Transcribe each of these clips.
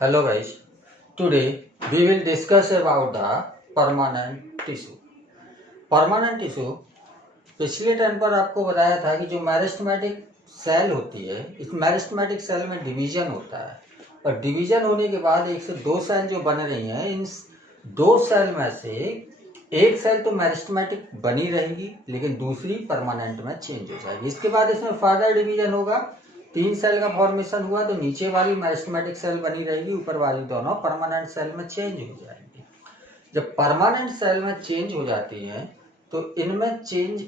Hello guys, today we will discuss about the permanent tissue. Permanent tissue पिछले term पर आपको बताया था कि जो मेरिस्टेमेटिक सेल होती है, इस मेरिस्टेमेटिक सेल में डिवीजन होता है और डिवीजन होने के बाद एक से दो सेल जो बन रही हैं, इन दो सेल में से एक सेल तो मेरिस्टेमेटिक बनी रहेगी लेकिन दूसरी परमानेंट में चेंज हो जाएगी। इसके बाद इसमें फर्दर डिवीजन होगा, 3 सेल का फॉर्मेशन हुआ तो नीचे वाली मेरिस्टेमेटिक सेल बनी रहेगी, ऊपर वाली दोनों परमानेंट सेल में चेंज हो जाएंगी। जब परमानेंट सेल में चेंज हो जाती है तो इनमें चेंज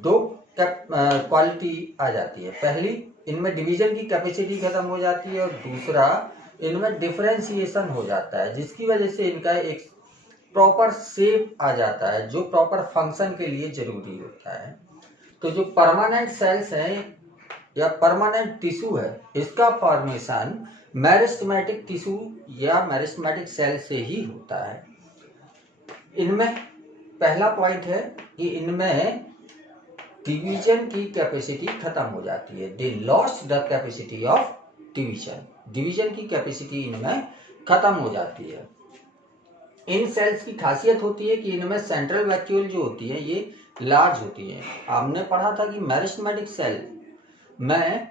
दो क्वालिटी आ जाती है। पहली, इनमें डिवीजन की कैपेसिटी खत्म हो जाती है और दूसरा, इनमें डिफरेंशिएशन हो जाता है, जिसकी वजह से इनका एक प्रॉपर शेप आ जाता है जो प्रॉपर फंक्शन के लिए जरूरी होता है। तो जो परमानेंट सेल्स हैं या परमानेंट टिश्यू है, इसका फॉर्मेशन मेरिस्टेमेटिक टिश्यू या मेरिस्टेमेटिक सेल से ही होता है। इनमें पहला पॉइंट है कि इनमें डिवीजन की कैपेसिटी खत्म हो जाती है। They lost the capacity of division. Division की कैपेसिटी इनमें खत्म हो जाती है। इन सेल्स की खासियत होती है कि इनमें सेंट्रल वैक्यूल जो होती है ये लार्ज होती है। आपने पढ़ा था कि मेरिस्टेमेटिक सेल में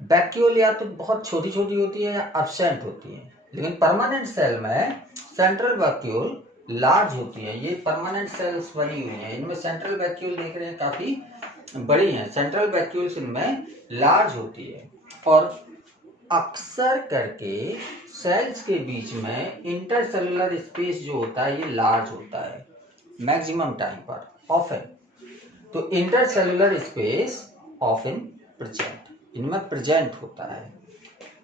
वैक्यूल या तो बहुत छोटी छोटी होती है या एब्सेंट होती है, लेकिन परमानेंट सेल में सेंट्रल वैक्यूल लार्ज होती है। ये परमानेंट सेल्स बनी हुई हैं, इनमें सेंट्रल वैक्यूल देख रहे हैं काफी बड़ी हैं। सेंट्रल वैक्यूल्स इनमें लार्ज होती है और अक्सर करके सेल्स के बीच में इंटरसेलुलर स्पेस जो होता है ये लार्ज होता है मैक्सिमम टाइम पर, ऑफन। तो इंटरसेलुलर स्पेस ऑफन प्रेजेंट, इनमें प्रेजेंट होता है।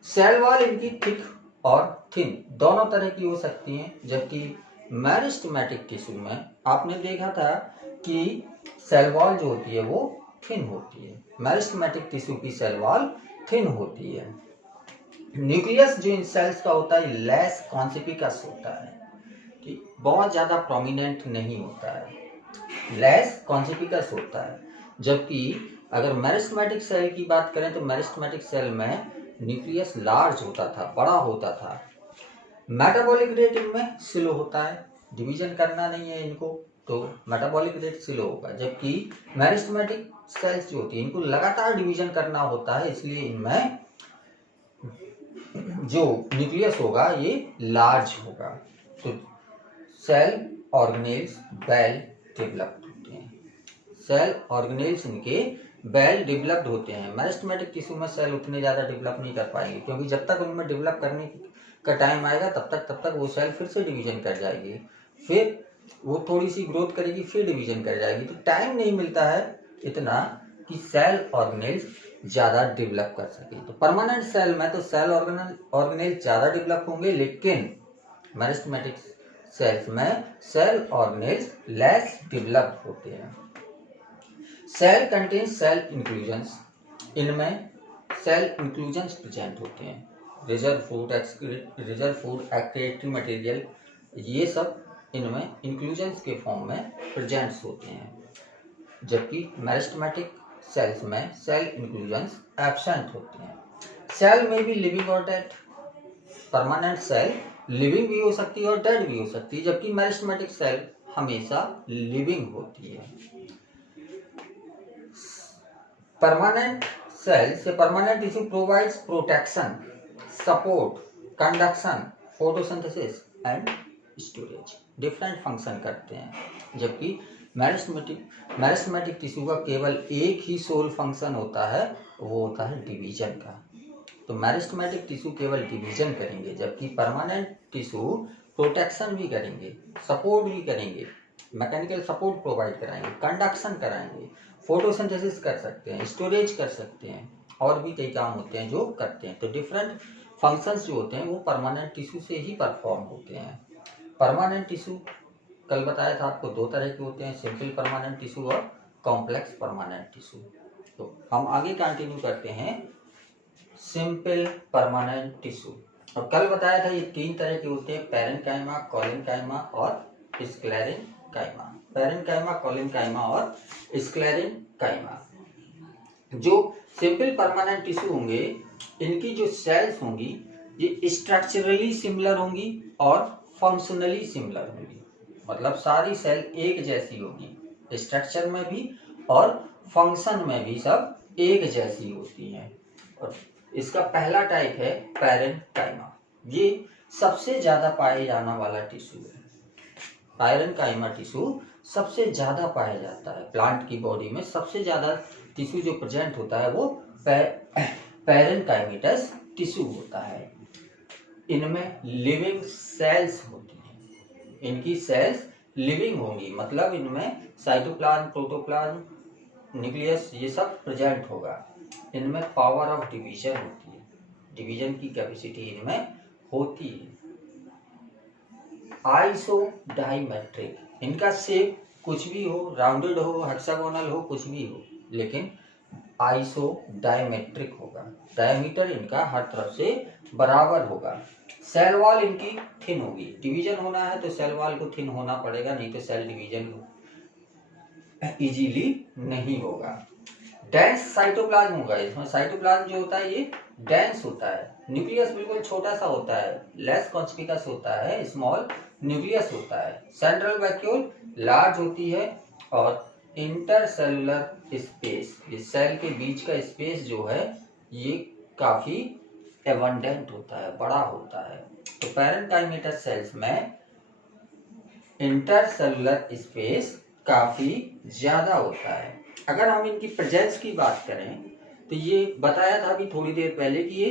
सेल वॉल इनकी थिक और थिन दोनों तरह की हो सकती हैं, जबकि मेरिस्टेमेटिक टिश्यू में आपने देखा था कि सेल वॉल जो होती है वो थिन होती है। मेरिस्टेमेटिक टिश्यू की सेल वॉल थिन होती है। न्यूक्लियस जो इन सेल्स का होता है लेस कॉन्सिपिकस होता है, कि बहुत ज्यादा प्रोमिनेंट नहीं होता है, लेस कॉन्सिपिकस होता है। जबकि अगर मेरिस्टेमेटिक सेल की बात करें तो मेरिस्टेमेटिक सेल में न्यूक्लियस लार्ज होता था, बड़ा होता था। मेटाबॉलिक रेट इनमें स्लो होता है, डिवीजन करना नहीं है इनको तो मेटाबॉलिक रेट स्लो होगा। जबकि मेरिस्टेमेटिक सेल्स जो होती है इनको लगातार डिवीजन करना होता है, इसलिए इनमें जो न्यूक्लियस होगा ये लार्ज होगा। तो सेल ऑर्गेनेल्स वेल डेवलप्ड होते हैं। सेल ऑर्गेनेल्स इनके वेल डेवलप्ड होते हैं। मेरिस्टेमेटिक टिश्यू में सेल उतने ज्यादा डेवलप नहीं कर पाएंगे, क्योंकि जब तक उनमें डेवलप करने का टाइम आएगा तब तक वो सेल फिर से डिवीजन कर जाएगी, फिर वो थोड़ी सी ग्रोथ करेगी, फिर डिवीजन कर जाएगी। तो टाइम नहीं मिलता है इतना कि सेल ऑर्गेनेल्स ज्यादा डेवलप कर सके। तो परमानेंट सेल में तो सेल ऑर्गेनेल्स ज्यादा डेवलप होंगे, लेकिन मेरिस्टेमेटिक सेल्स में सेल ऑर्गेनेल्स लेस डेवलप होते हैं। सेल कंटेन्स सेल इंक्लूजन्स, इनमें सेल इंक्लूजन्स प्रेजेंट होते हैं। रिजर्व फूड, एक्सक्रीटरी मटेरियल, ये सब इनमें इंक्लूजन्स के फॉर्म में प्रेजेंट्स होते हैं। जबकि मेरिस्टेमेटिक सेल्स में सेल इंक्लूजन्स एब्सेंट होते हैं। सेल में भी लिविंग और डेड। परमानेंट सेल लिविंग भी हो सकती है और डेड भी हो सकती है, जबकि मेरिस्टेमेटिक सेल हमेशा लिविंग होती है। परमानेंट सेल्स या permanent tissue provides protection, support, conduction, photosynthesis and storage, different function करते हैं। जबकि मेरिस्टेमेटिक टिश्यू का केवल एक ही सोल फंक्शन होता है, वो होता है डिवीजन का। तो मेरिस्टेमेटिक टिश्यू केवल डिवीजन करेंगे, जबकि परमानेंट टिश्यू प्रोटेक्शन भी करेंगे, सपोर्ट भी करेंगे, मैकेनिकल सपोर्ट प्रोवाइड कराएंगे, कंडक्शन कराएंगे, फोटोसिंथेसिस कर सकते हैं, स्टोरेज कर सकते हैं, और भी कई काम होते हैं जो करते हैं। तो डिफरेंट फंक्शंस जो होते हैं वो परमानेंट टिश्यू से ही परफॉर्म होते हैं। परमानेंट टिश्यू कल बताया था आपको दो तरह के होते हैं, सिंपल परमानेंट टिश्यू और कॉम्प्लेक्स परमानेंट टिश्यू। तो हम आगे कंटिन्यू करते हैं सिंपल परमानेंट टिश्यू। और कल बताया था ये 3 तरह के होते हैं, पैरेन्काइमा, कोलिनकाइमा और स्क्लेरेन्काइमा। पैरेन्काइमा, कोलिनकाइमा और स्क्लेरेन्काइमा। जो सिंपल परमानेंट टिश्यू होंगे इनकी जो सेल्स होंगी ये स्ट्रक्चरली सिमिलर होंगी और फंक्शनली सिमिलर होंगी, मतलब सारी सेल एक जैसी होगी, स्ट्रक्चर में भी और फंक्शन में भी सब एक जैसी होती हैं। और इसका पहला टाइप है पैरेन्काइमा। ये सबसे ज्यादा पाए जाने वाला टिश्यू है। पैरेन्काइमा टिश्यू सबसे ज्यादा पाया जाता है प्लांट की बॉडी में। सबसे ज्यादा टिश्यू जो प्रेजेंट होता है वो पैरेन्काइमेटस टिश्यू होता है। इनमें लिविंग सेल्स होती हैं, इनकी सेल्स लिविंग होंगी, मतलब इनमें साइटोप्लाज्म, प्रोटोप्लाज्म, न्यूक्लियस ये सब प्रेजेंट होगा। इनमें पावर ऑफ डिवीजन होती है, डिवीजन की कैपेसिटी इनमें होती है। आइसोडाइमेट्रिक, इनका शेप कुछ भी हो, राउंडेड हो, हेक्सागोनल हो, कुछ भी हो, लेकिन आइसोडाइमेट्रिक होगा। डायमीटर इनका हर तरफ से बराबर होगा। सेल वॉल इनकी थिन होगी, डिवीजन होना है तो सेल वॉल को थिन होना पड़ेगा, नहीं तो सेल डिवीजन इजीली नहीं होगा। डेंस साइटोप्लाज्म होगा, इसमें साइटोप्लाज्म जो होता है ये डेंस होता है। न्यूक्लियस बिल्कुल छोटा सा होता है, लेस कॉन्स्पिकस होता है, स्मॉल न्यूक्लियस होता है। सेंट्रल वैक्यूल लार्ज होती है और इंटरसेलुलर स्पेस, इस सेल के बीच का स्पेस जो है ये काफी एबंडेंट होता है, बड़ा होता है। तो पैरेन्काइमेटस सेल्स में इंटरसेलुलर स्पेस काफी ज्यादा होता है। अगर हम इनकी प्रेजेंस की बात करें तो ये बताया था अभी थोड़ी देर पहले कि ये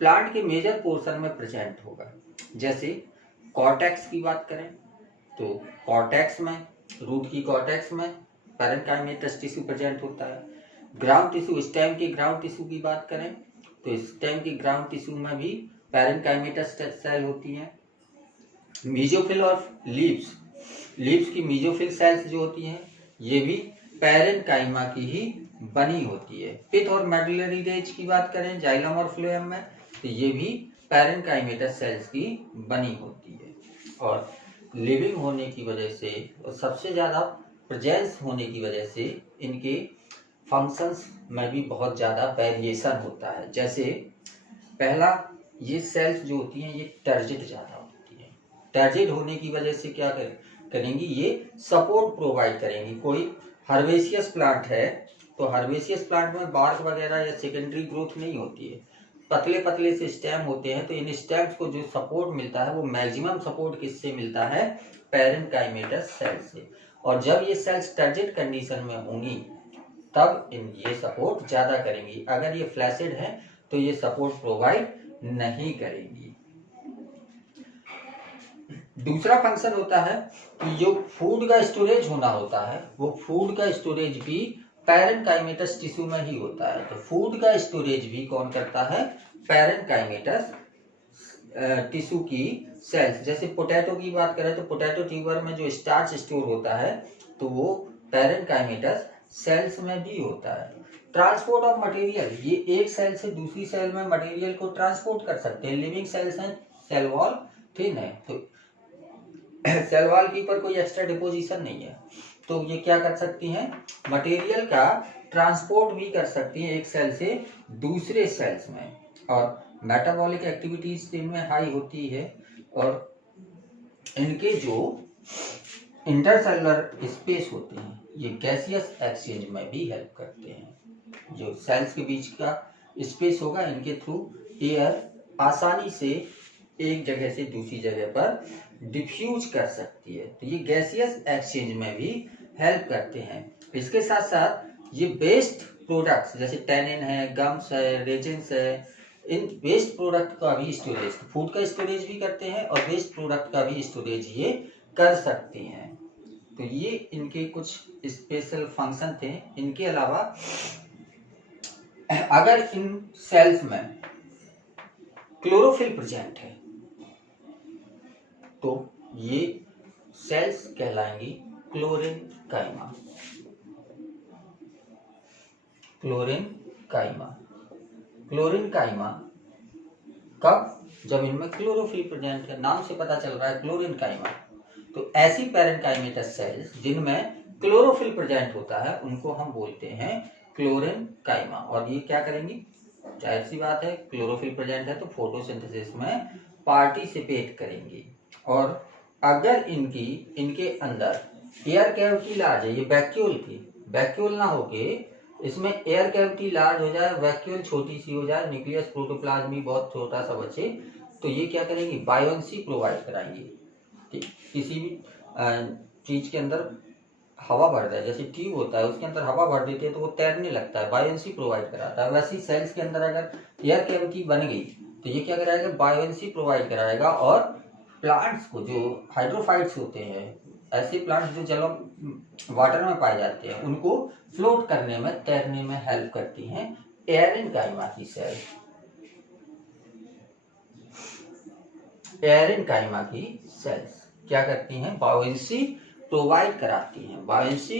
प्लांट के मेजर पोर्शन में प्रेजेंट होगा। जैसे कॉर्टेक्स की बात करें तो कॉर्टेक्स में, रूट की कॉर्टेक्स में पैरेन्काइमेटस टिश्यू प्रेजेंट होता है। ग्राउंड टिश्यू, स्टेम के ग्राउंड टिश्यू की बात करें तो स्टेम के ग्राउंड टिश्यू में भी पैरेन्काइमेटस सेल होती हैं। मीजोफिल और लीव्स की मीजोफिल सेल्स जो होती हैं ये भी पैरेन्काइमा की ही बनी होती है। पिथ और मेडुलरी रेंज की बात करें जाइलम और फ्लोएम में तो ये भी पैरेन्काइमेटस सेल्स की बनी होती है। और लिविंग होने की वजह से और सबसे ज़्यादा प्रेजेंस होने की वजह से इनके फंक्शंस में भी बहुत ज़्यादा वेरिएशन होता है। जैसे पहला, ये सेल्स जो होती हैं ये टर्जिड ज़्यादा होती हैं। टर्जिड होने की वजह से क्या करेंगी, ये सपोर्ट प्रोवाइड करेंगी। कोई हर्बेशियस प्लांट है तो हर्बेशियस प्लांट में बार्क वगैरह या सेकेंडरी ग्रोथ नहीं होती है, पतले पतले से स्टेम होते हैं। तो इन स्टेम्स को जो सपोर्ट मिलता है वो मैक्सिमम सपोर्ट किससे मिलता है, पैरेन्काइमेटस सेल से। और जब ये सेल्स टर्जिड कंडीशन में होंगी तब ये सपोर्ट ज्यादा करेंगी। अगर ये फ्लैसिड है तो ये सपोर्ट प्रोवाइड नहीं करेंगी। दूसरा फंक्शन होता है कि जो फूड का स्टोरेज होना होता है वो फूड का स्टोरेज भी पैरेन्काइमेटस टिश्यू में ही होता है। तो फूड का स्टोरेज भी कौन करता है, पैरेन्काइमेटस टिश्यू की सेल्स। जैसे पोटैटो की बात करें तो पोटैटो ट्यूबर में जो स्टार्च स्टोर होता है तो वो पैरेन्काइमेटस सेल्स में भी होता है। ट्रांसपोर्ट ऑफ मटेरियल, ये एक सेल से दूसरी सेल में मटेरियल को ट्रांसपोर्ट कर सकते हैं। लिविंग सेल्स हैं, सेल वॉल थिन है तो सेल वॉल के ऊपर कोई एक्स्ट्रा डिपोजिशन नहीं है तो ये क्या कर सकती हैं, मटेरियल का ट्रांसपोर्ट भी कर सकती हैं एक सेल से दूसरे सेल्स में। और मेटाबॉलिक एक्टिविटीज इनमें हाई होती है और इनके जो इंटरसेलुलर स्पेस होते हैं ये गैसियस एक्सचेंज में भी हेल्प करते हैं। जो सेल्स के बीच का स्पेस होगा इनके थ्रू एयर आसानी से एक जगह से दूसरी जगह पर डिफ्यूज कर सकती है, तो ये गैसियस एक्सचेंज में भी हेल्प करते हैं। इसके साथ साथ ये वेस्ट प्रोडक्ट्स जैसे टैनिन है, गम्स है, रेजिन्स है, इन वेस्ट प्रोडक्ट का भी स्टोरेज, फूड का स्टोरेज भी करते हैं और वेस्ट प्रोडक्ट का भी स्टोरेज ये कर सकती हैं। तो ये इनके कुछ स्पेशल फंक्शन थे। इनके अलावा अगर इन सेल्स में क्लोरोफिल प्रेजेंट है तो ये सेल्स कहलाएंगी क्लोरेन्काइमा। क्लोरेन्काइमा कब, जब इनमें क्लोरोफिल प्रेजेंट है। नाम से पता चल रहा है क्लोरेन्काइमा। तो ऐसी पैरेन्काइमेटस सेल्स जिनमें क्लोरोफिल प्रेजेंट होता है उनको हम बोलते हैं क्लोरेन्काइमा। और ये क्या करेंगी, जाहिर सी बात है क्लोरोफिल प्रेजेंट है तो फोटोसिंथेसिस में पार्टिसिपेट करेंगी। और अगर इनके अंदर एयर कैविटी लार्ज है, ये वैक्यूल ना होके इसमें एयर कैविटी लार्ज हो जाए, वैक्यूल छोटी सी हो जाए, न्यूक्लियस प्रोटोप्लाज्म भी बहुत छोटा सा बचे, तो ये क्या करेंगी, बायोन्सी प्रोवाइड कराएंगी। किसी भी चीज के अंदर हवा भर जाए, जैसे ट्यूब होता है उसके अंदर हवा भर देते हैं तो वो तैरने लगता है, बायोन्सी प्रोवाइड कराता है। वैसे ही सेल्स के अंदर अगर एयर कैविटी बन गई तो ये क्या कराएगा, बायोन्सी प्रोवाइड कराएगा। और प्लांट्स को, जो हाइड्रोफाइट्स होते हैं, ऐसे प्लांट्स जो जल वाटर में पाए जाते हैं, उनको फ्लोट करने में, तैरने में हेल्प करती हैं एरेनकाइमा की सेल। एरेनकाइमा की सेल्स क्या करती हैं, बायोन्सी प्रोवाइड कराती हैं। बायोन्सी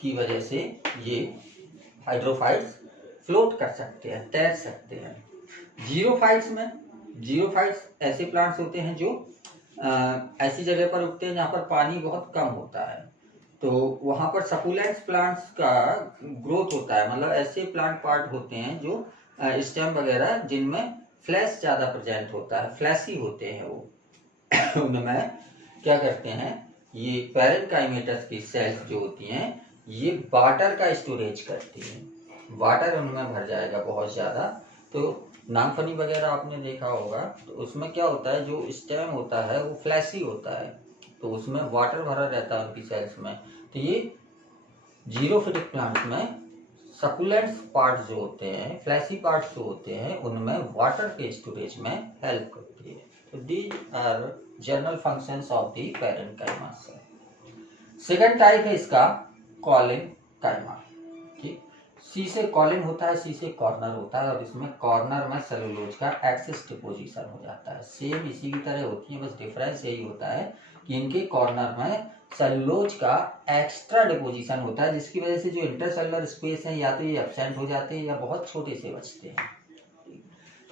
की वजह से ये हाइड्रोफाइट्स फ्लोट कर सकते हैं, तैर सकते हैं। जीरोफाइट्स ऐसे प्लांट्स होते हैं जो ऐसी जगह पर उगते हैं जहाँ पर पानी बहुत कम होता है, तो वहां पर सकुलेंट्स प्लांट्स का ग्रोथ होता है। मतलब ऐसे प्लांट पार्ट होते हैं जो स्टेम वगैरह जिनमें फ्लैश ज्यादा प्रेजेंट होता है, फ्लैशी होते हैं वो उनमें क्या करते हैं, ये पैरेनकाइमेटस की सेल्स जो होती हैं ये वाटर का स्टोरेज करती हैं। वाटर उनमें भर जाएगा बहुत ज्यादा, तो नागफनी वगैरह आपने देखा होगा, तो उसमें क्या होता है, जो स्टेम होता है वो फ्लैशी होता है, तो उसमें वाटर भरा रहता है उनकी सेल्स में। तो ये जीरोफिटिक प्लांट्स में सकुलेंट्स पार्ट जो होते हैं, फ्लैशी पार्ट्स जो होते हैं, उनमें वाटर के स्टोरेज में हेल्प करती है। तो these are general functions of the parenchyma cell. Second type है इसका कॉलिनकाइमा। ठीक, सी से कॉलिन होता है, सी से कॉर्नर होता है, और इसमें कॉर्नर में सेलुलोज का एक्सेस डिपोजिशन हो जाता है। सेम इसी की तरह होती है, बस डिफरेंस यही होता है कि इनके कॉर्नर में सेलुलोज का एक्स्ट्रा डिपोजिशन होता है, जिसकी वजह से जो इंटरसेलुलर स्पेस है या तो ये एब्सेंट हो जाते हैं या बहुत छोटे से बचते हैं।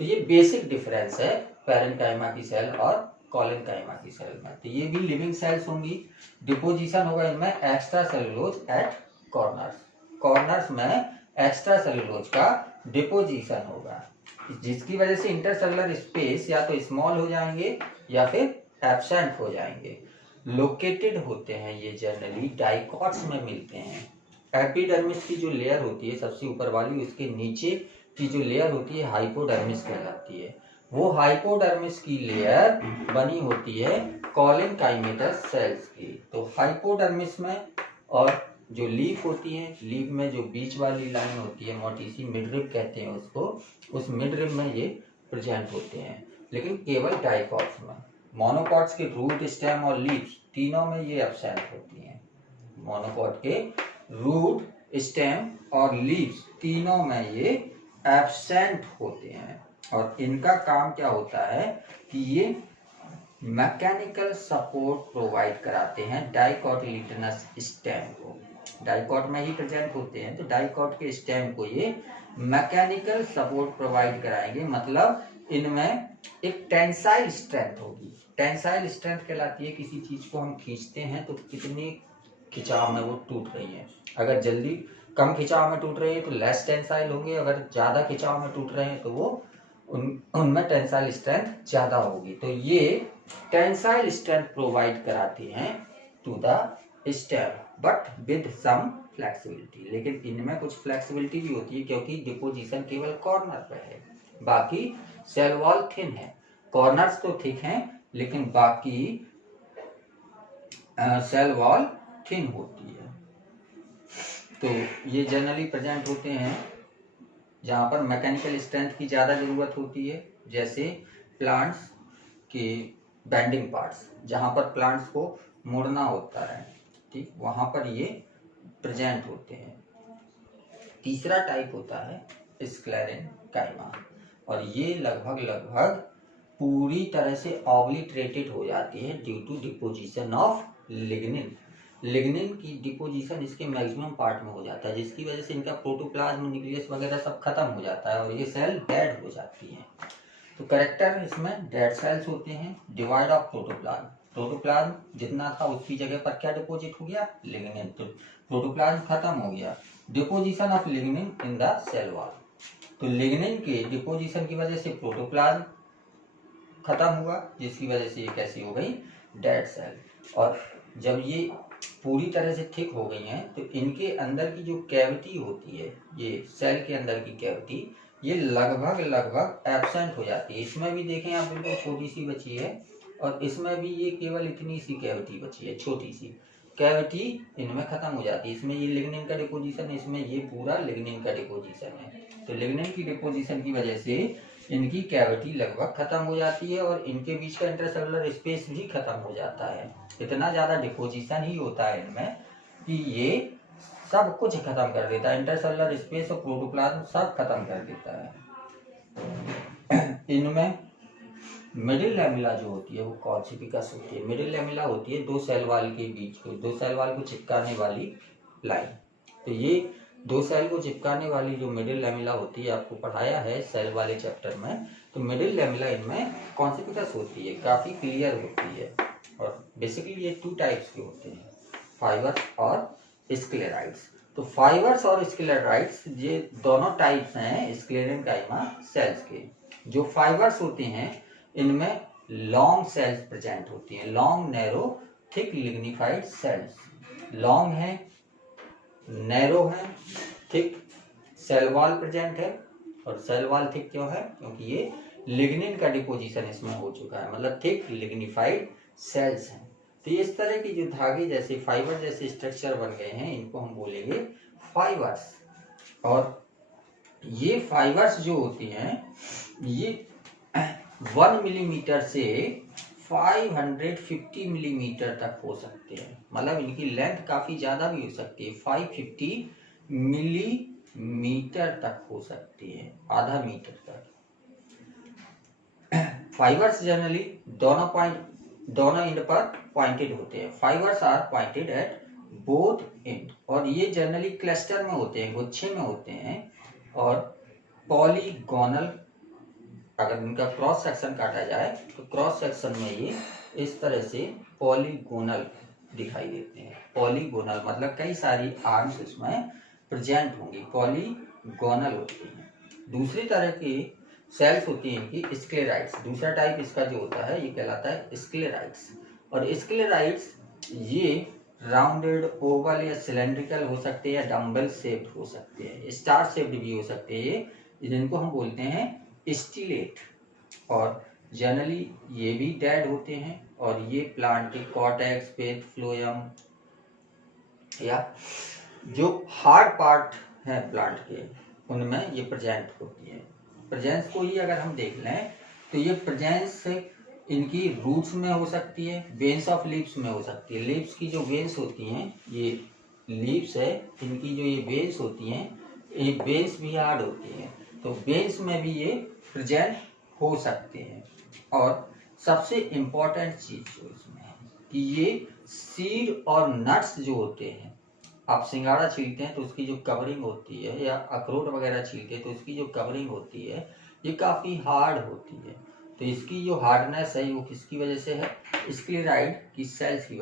तो ये बेसिक डिफरेंस है पैरेनकाइमा की सेल और कॉलिनकाइमा की सेल में। तो ये भी लिविंग सेल्स होंगी, डिपोजिशन होगा इनमें एक्स्ट्रा सेलुलोज एट कॉर्नर्स में एक्स्ट्रा सेलुलोज का डिपोजिशन होगा, जिसकी वजह से इंटरसेलुलर स्पेस या तो स्मॉल हो जाएंगे या फिर एब्सेंट हो जाएंगे। लोकेटेड होते हैं ये जनरली डाइकॉट्स में मिलते हैं। एपिडर्मिस की जो लेयर होती है सबसे ऊपर वाली, उसके नीचे की जो लेयर होती है हाइपोडर्मिस कहलाती है। वो हाइपोडर्मिस की लेयर बनी होती है कॉलिनकाइमेटस सेल्स की। तो हाइपोडर्मिस में, और जो लीफ होती है, लीफ में जो बीच वाली लाइन होती है मोटी सी, मिडरिब कहते हैं उसको, उस मिडरिब में ये प्रेजेंट होते हैं, लेकिन केवल डाइकॉट्स में। मोनोकॉट्स के रूट, स्टेम और लीव्स तीनों में ये एब्सेंट होती हैं। मोनोकॉट के रूट, स्टेम और लीव्स तीनों में ये एब्सेंट होते हैं। और इनका काम क्या होता है कि ये मैकेनिकल सपोर्ट प्रोवाइड कराते हैं डाइकोटिलिटनस स्टेम को। डाइकॉट में ही प्रेजेंट होते हैं, तो डाइकॉट के स्टेम को ये मैकेनिकल सपोर्ट प्रोवाइड कराएंगे। मतलब इनमें एक टेंसाइल स्ट्रेंथ होगी। टेंसाइल स्ट्रेंथ कहलाती है, किसी चीज को हम खींचते हैं तो कितनी खिंचाव में वो टूट रही है। अगर जल्दी कम खिंचाव में टूट रही है तो लेस टेंसाइल होंगे, अगर ज्यादा खिंचाव में टूट रहे हैं तो वो उनमें टेंसाइल स्ट्रेंथ ज्यादा होगी। तो ये टेंसाइल स्ट्रेंथ प्रोवाइड कराती हैं to the stem, but with some flexibility. लेकिन इनमें कुछ फ्लेक्सिबिलिटी भी होती है, क्योंकि डिपोजिशन केवल कॉर्नर पे है, बाकी सेल वॉल थिन है। कॉर्नर्स तो थिक हैं, लेकिन बाकी सेल वॉल थिन होती है। तो ये जनरली प्रेजेंट होते हैं जहां पर मैकेनिकल स्ट्रेंथ की ज्यादा जरूरत होती है, जैसे प्लांट्स के बेंडिंग पार्ट्स, जहां पर प्लांट्स को मोड़ना होता है, ठीक, वहां पर ये प्रेजेंट होते हैं। तीसरा टाइप होता है स्क्लेरेनकाइमा, और ये लगभग पूरी तरह से ऑब्लिटरेटेड हो जाती है due to deposition of lignin. Lignin की डिपोजिशन इसके मैक्सिमम पार्ट में हो जाता है, जिसकी वजह से इनका प्रोटोप्लाज्म, न्यूक्लियस वगैरह सब खत्म हो जाता है और ये सेल डेड हो जाती हैं। तो करेक्टर इसमें डेड सेल्स होते हैं। डिवाइड ऑफ प्रोटोप्लाज्म, प्रोटोप्लाज्म जितना था उसकी जगह पर क्या डिपोजिट हो गया, लिग्निन, तो प्रोटोप्लाज्म खत्म हो गया। Deposition of lignin in the cell wall, तो लिग्निन के डिपोजिशन की वजह से प्रोटोप्लाज्म खत्म हुआ, जिसकी वजह से ये कैसी हो गई, डेड सेल। और जब ये पूरी तरह से थिक हो गई हैं तो इनके अंदर की जो कैविटी होती है, ये सेल के अंदर की कैविटी, ये लगभग एब्सेंट हो जाती है। इसमें भी देखें आप, बिल्कुल छोटी सी बची है, और इसमें भी ये केवल इतनी सी कैविटी बची है, छोटी सी कैविटी इनमें खत्म हो जाती है। इसमें ये लिग्निन का डिपोजिशन है, इसमें ये पूरा लिग्निन का डिपोजिशन है। तो लिग्निन की डिपोजिशन की वजह से इनकी कैविटी लगभग खत्म हो जाती है और इनके बीच का इंटरसेलुलर स्पेस भी खत्म हो जाता है। इतना ज्यादा डिपोजिशन ही होता है इनमें कि ये सब कुछ खत्म कर देता है, इंटरसेलुलर स्पेस और प्रोटोप्लाज्म सब खत्म कर देता है। इनमें मिडिल लैमेला जो होती है वो कॉन्सिपिकस होती है। मिडिल लैमेला होती है दो सेल वॉल के बीच को, दो सेल वॉल को चिपकाने वाली लाइन। तो ये दो सेल को चिपकाने वाली जो मिडिल लैमेला होती है, आपको पढ़ाया है सेल वाले चैप्टर में, तो मिडिल लैमेला इनमें कॉन्सिपिकस होती है, काफी क्लियर होती है। और बेसिकली ये 2 टाइप्स के होते हैं, फाइबर्स और स्क्लेराइड्स। तो फाइबर्स और स्क्लेराइड्स ये दोनों टाइप्स हैं स्क्लेरेनकाइमा सेल्स के। जो फाइबर्स होते हैं इनमें लॉन्ग सेल्स प्रेजेंट होती हैं, long narrow thick lignified cells. Long है, नैरो है, थिक सेल वॉल प्रेजेंट है। और सेल वॉल थिक क्यों है, क्योंकि ये लिग्निन का डिपोजिशन इसमें हो चुका है, मतलब थिक लिग्निफाइड सेल्स हैं। तो इस तरह की जो धागे जैसे फाइबर जैसे स्ट्रक्चर बन गए हैं, इनको हम बोलेंगे फाइबर्स। और ये फाइबर्स जो होती हैं ये 1 मिलीमीटर से 550 मिलीमीटर तक हो सकते हैं, मतलब इनकी लेंथ काफी ज्यादा भी हो सकती है, 550 मिलीमीटर तक हो सकती है, आधा मीटर तक। फाइबर्स जनरली दोनों एंड पर पॉइंटेड होते हैं। Fibres are pointed at both end, और ये जनरली क्लस्टर में होते हैं, गुच्छे में होते हैं। और पॉलीगोनल, अगर इनका क्रॉस सेक्शन काटा जाए तो क्रॉस सेक्शन में ये इस तरह से पॉलीगोनल दिखाई देते हैं। पॉलीगोनल मतलब कई सारी आर्म्स इसमें प्रेजेंट होंगी, पॉलीगोनल होती हैं। दूसरी तरह की सेल्स होती हैं इनकी स्क्लेराइड्स। दूसरा टाइप इसका जो होता है ये कहलाता है स्क्लेराइड्स। और स्क्लेराइड्स ये राउंडेड, ओवल या सिलेंड्रिकल हो सकते हैं, या डम्बल शेप्ड हो सकते हैं, स्टार शेप्ड भी हो सकते हैं, जिनको हम बोलते हैं स्टिलेट। और जनरली ये भी डेड होते हैं। और ये प्लांट के कॉर्टेक्स, पेट, फ्लोएम या जो हार्ड पार्ट है प्लांट के, उनमें ये प्रेजेंट होती है। प्रेजेंस को ही अगर हम देख लें तो ये प्रेजेंस इनकी रूट्स में हो सकती है, वेन्स ऑफ लीव्स में हो सकती है। लीव्स की जो वेन्स होती हैं, ये लीव्स है, इनकी जो ये वेन्स होती हैं, ये वेन्स भी हार्ड होती हैं, तो वेन्स में भी ये प्रेजेंट हो सकते हैं। और सबसे इम्पोर्टेंट चीज जो इसमें है कि ये सीड और नट्स जो होते हैं, आप सिंगाड़ा छीलते हैं तो उसकी जो कवरिंग होती है, या अखरोट वगैरह छीलते हैं तो उसकी जो कवरिंग होती है ये काफी हार्ड होती है। तो इसकी जो हार्डनेस है वो किसकी वजह से है, स्क्लेराइड की सेल्स की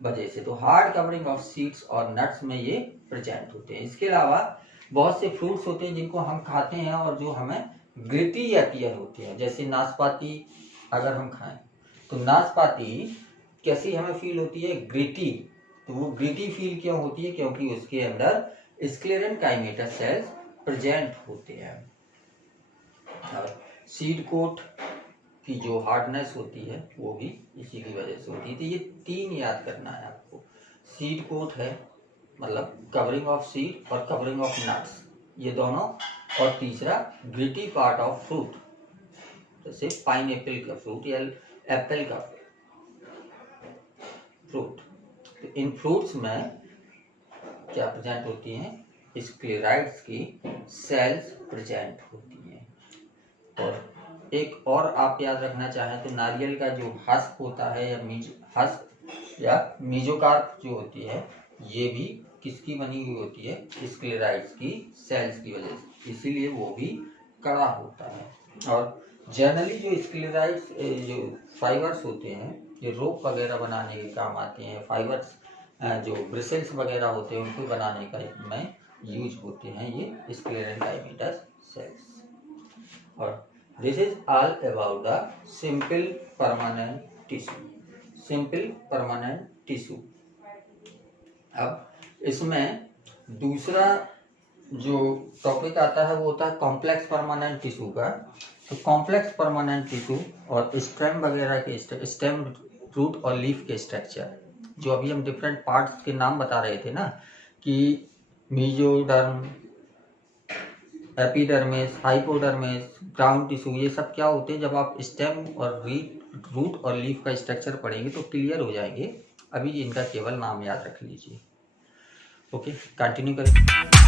वजह से। तो हार्ड कवरिंग ऑफ सीड्स और नट्स में ये प्रेजेंट होते हैं। इसके अलावा बहुत से फ्रूट्स होते हैं जिनको हम खाते हैं और जो हमें ग्रिटी अपीयर होते हैं। जैसे नाशपाती अगर हम खाएं तो नाशपाती कैसी हमें फील होती है, ग्रिटी। तो वो ग्रिटी फील क्यों होती है, क्योंकि उसके अंदर स्क्लेरेनकाइमेटा सेल्स प्रेजेंट होते हैं। और सीड कोट की जो हार्डनेस होती है वो भी इसी की वजह से होती है। तो ये 3 याद करना है आपको। सीड कोट है मतलब कवरिंग ऑफ सीड और कवरिंग ऑफ नट्स, ये दोनों। और तीसरा ग्रिटी पार्ट ऑफ फ्रूट, जैसे पाइनएप्पल का फ्रूट या एप्पल का फ्रूट। तो इन फ्रूट्स में क्या प्रेजेंट होती हैं, स्क्लेराइड्स की सेल्स प्रेजेंट होती हैं। और एक और आप याद रखना चाहें तो नारियल का जो हस्क होता है या मीजोकार्प जो होती है, ये भी किसकी बनी हुई होती है, स्क्लेराइड्स की सेल्स की वजह से, इसीलिए वो भी कड़ा होता है। और जनरली जो स्क्लेराइड्स जो फाइबर्स होते हैं ये रोप वगैरह बनाने के काम आते हैं। फाइबर्स जो ब्रिसल्स वगैरह होते हैं उनको बनाने का में यूज होते हैं ये स्क्लेरेनकाइमेटा cells. और this is all about the simple permanent tissue. Simple permanent tissue. अब इसमें दूसरा जो टॉपिक आता है वो होता है कॉम्प्लेक्स परमानेंट टिश्यू का। तो कॉम्प्लेक्स परमानेंट टिश्यू और स्टेम वगैरह के स्टेम, रूट और लीफ के स्ट्रक्चर, जो अभी हम डिफरेंट पार्ट्स के नाम बता रहे थे ना, कि mesoderm, epidermis, hypodermis, ground tissue, ये सब क्या होते हैं, जब आप स्टेम और रूट और लीफ का स्ट्रक्चर पढ़ेंगे तो क्लियर हो जाएंगे। अभी इनका केवल नाम याद रख लीजिए। ओके, कंटिन्यू करें।